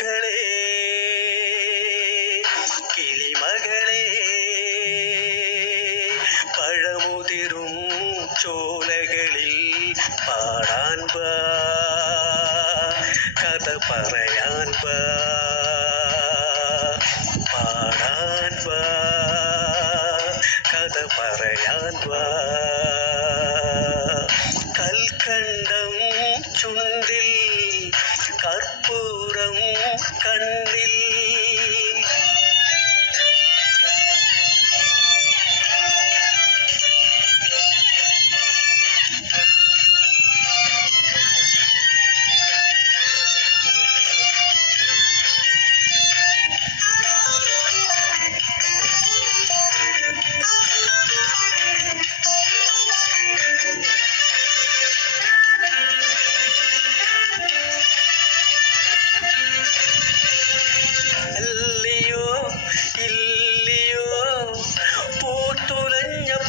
കിളിമകളെ കിളിമകളെ പഴമുതിരും ചോലകളിൽ പാടാൻ വാ കഥ പറയാൻ വാ പാടാൻ വാ കഥ പറയാൻ വാ കൽക്കണ്ടം ചുണ്ടിൽ കർപ്പൂരം കണ്ണിൽ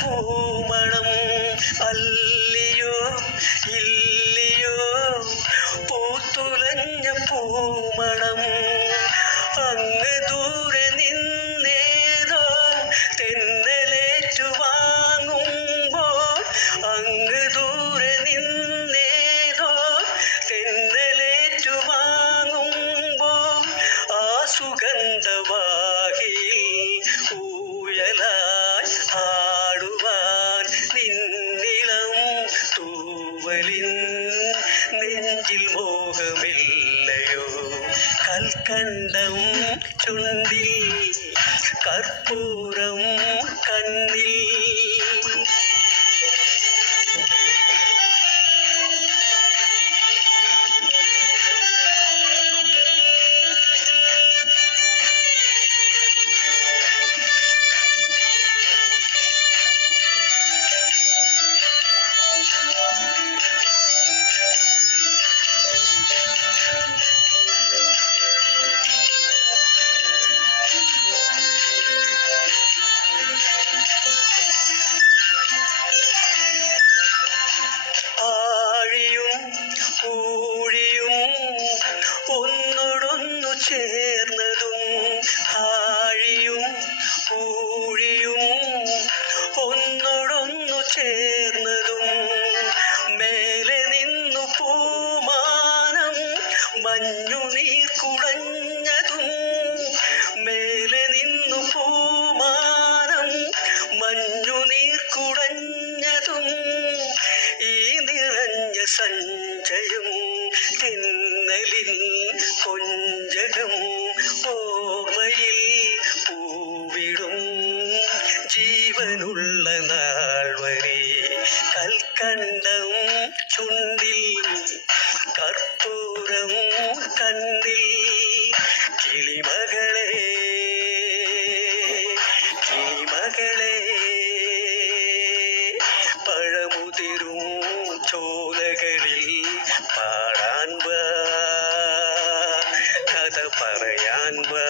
പൂമണം അല്ലയോ ഇല്ലയോ പൂത്തുലഞ്ഞ പൂമണം അങ്ങ് ദൂരെ നിന്നേതോ തെന്നലേറ്റു വാങ്ങുമ്പോൾ അങ്ങ് ദൂരെ നിന്നേതോ തെന്നലേറ്റു വാങ്ങുമ്പോൾ ആ സുഗന്ധവാഹിയിൽ ഊയലായി ആടുവാൻ നിന്നിളം തൂവലിൻ നെഞ്ചിൽ മോഹമില്ലയോ കൽക്കണ്ടം ചുണ്ടിൽ കർപ്പൂരം കണ്ണിൽ ഒന്നോടൊന്നു ചേർന്നതും ആഴിയും ഊഴിയും ഒന്നോടൊന്നു ചേർന്നതും മേലെ നിന്നു പൂമാനം മഞ്ഞുനീർ കുടഞ്ഞതും മേലെ നിന്നു പൂമാനം മഞ്ഞുനീർ കുടഞ്ഞതും ഈ നിറഞ്ഞ സഞ്ചയം തെന്നലിൻ കൊഞ്ചകം ഓർമ്മയിൽ പൂവിടും ജീവനുള്ള നാൾ വരെ കൽക്കണ്ടം ചുണ്ടിൽ കർപ്പൂരം കണ്ണിൽ കിളിമകളെ കിളിമകളെ പഴമുതിരും ചോലകളിൽ പാടാൻ വാ കഥ പറയാൻ വാ